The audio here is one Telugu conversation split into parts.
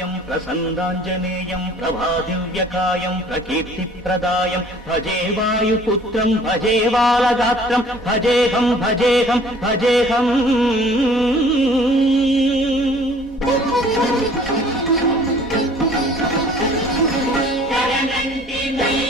ప్రసన్నాయం ప్రసన్నాంజనేయం ప్రభాదివ్యకాయం ప్రకీర్తిప్రదాయం భజే వాయుపుత్రం భజే బాలగాత్రం భజేహం భజేహం భజేహం Thank you.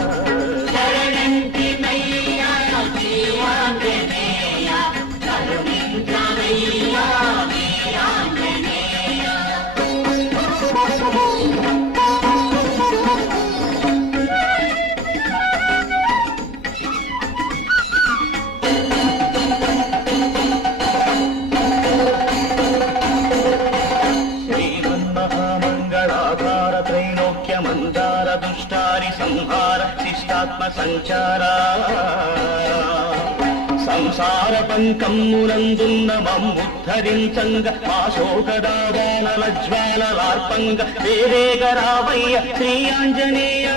సంహార శిష్టాత్మ సంచార సంసార పంకమ్మునందున్న మమ్ముద్ధరించంగ మా శోకదావానల జ్వాలలార్పంగ వేరేగరావయ్య శ్రీ ఆంజనేయ.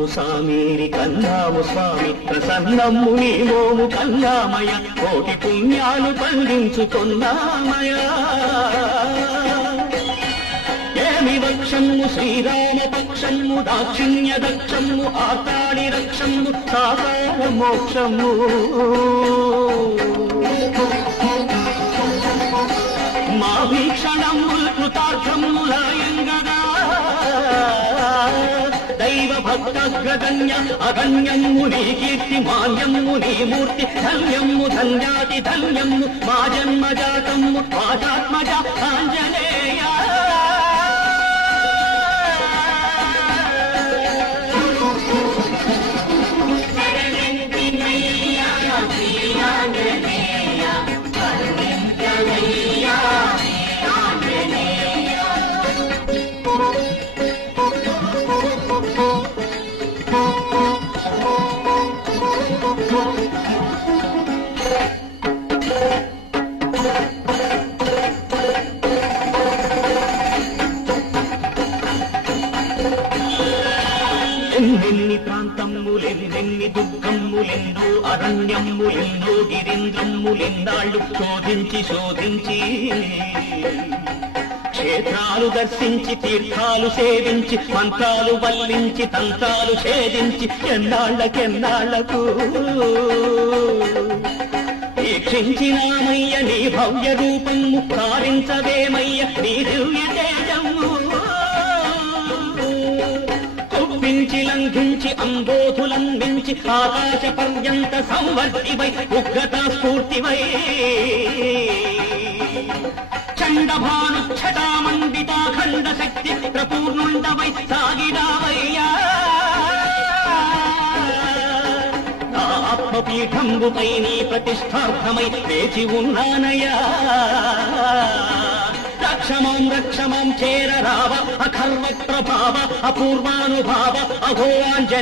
కన్నాము సామీరి కన్నాము స్వామి ప్రసన్నము నీవోము కన్నామయ కోటి పుణ్యాలు పండించుకున్నామయ ఏమి వక్షము శ్రీరామ పక్షము దాక్షిణ్య దక్షము ఆతాడి రక్షము సాకార మోక్షము దైవ భక్తగ్రగణ్య అగణ్యము నీ కీర్తి మాన్యము నీ మూర్తి ధన్యము ధన్యాతి ధన్యము మా జన్మజాతము మాతాత్మజ ఆంజనేయ Yeah. ఎన్నెన్ని ప్రాంతమ్ములెన్నెన్ని దుఃఖమ్ములెన్నో అరణ్యమ్ములెన్నో గిరింద్రమ్ములెన్నాళ్ళు శోధించి శోధించి క్షేత్రాలు దర్శించి తీర్థాలు సేవించి మంత్రాలు వల్లించి తంత్రాలు ఛేదించి ఎన్నాళ్ళకెన్నాళ్ళకు వీక్షించినామయ్య నీ భవ్య రూపం కారించవేమయ్య నీ దివ్య తేజము. కుప్పించి లంఘించి అంబోధులందించి ఆకాశ పర్యంత సంవర్తివై ఉగ్రత స్ఫూర్తివై. చండభాను ఛటామండితాఖండ శక్తి ప్రపూర్ణుండవై సాగిరావయ్యా. పీఠంబుపై నీ ప్రతిష్టార్థమై వేచి ఉన్నానయ్యా. రక్షమాం రక్షమాం చేర రావ అఖర్వ ప్రభావ అపూర్వానుభావ అఘోరాంజ